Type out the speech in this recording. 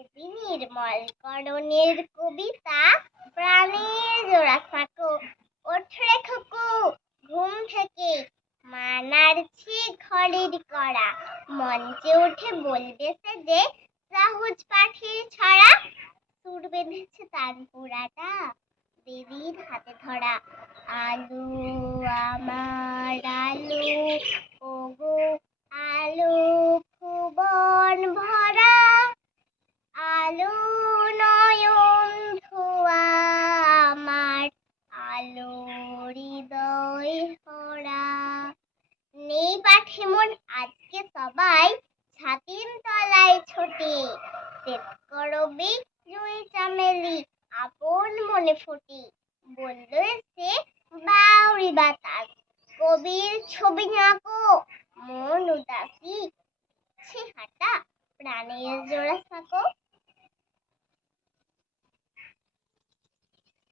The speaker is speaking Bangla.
কবি নির্মল করণের কবিতা প্রাণের জোড়া ফাঁকো। ওঠ রে খোকো ঘুম থেকে, মা নাড়ছে ঘরের কড়া, মঞ্চে উঠে বলবে সে যে সহজ পাখির ছড়া। সুর বেঁধেছে তানপুরাটা, দেবীর হাতে ধরা। আলু আমার আলু, ওগো আলু ভুবন ভরা, আলো নয়ন ধোয়া আমার, আলো হৃদয় ভরা। নেই পাখি মন আজকে সবাই ছাতিম তলায় ছোটে, সেট করবি জুঁই চামেলি আপন মনে ফোটে। বলল এসে বাউরি বাতাস, কবির ছবি আঁকো, মন উদাসী ইচ্ছে হাঁটা, প্রাণের জোড়া সাঁকো।